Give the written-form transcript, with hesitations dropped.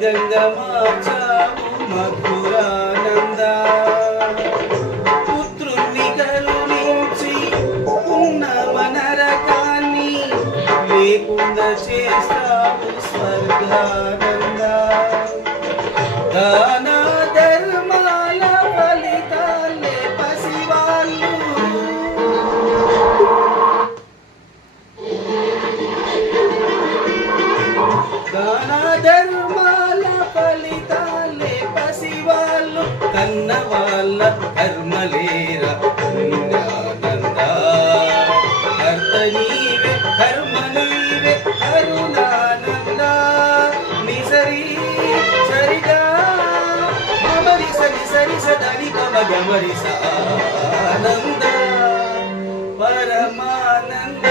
స్వర్గంగా మార్చావు మధురానంద. పుత్రుణ్ణి కరుణించి ఉన్న మనరకాన్ని లేకుండా చేస్తావు స్వర్గానంద. దాన ధర్మాల ఫలితాలే పసివాళ్ళు. దాన ధర్మాల ఫలితాలే పసివాళ్ళు. కన్న వాళ్ళ కర్మలేర పుణ్యానంద. కర్త నీవే కర్మ నీవే కరుణానంద. నిసరి సరిగా మమరి సరి సరి సదని కమగమరి సానంద పరమానంద.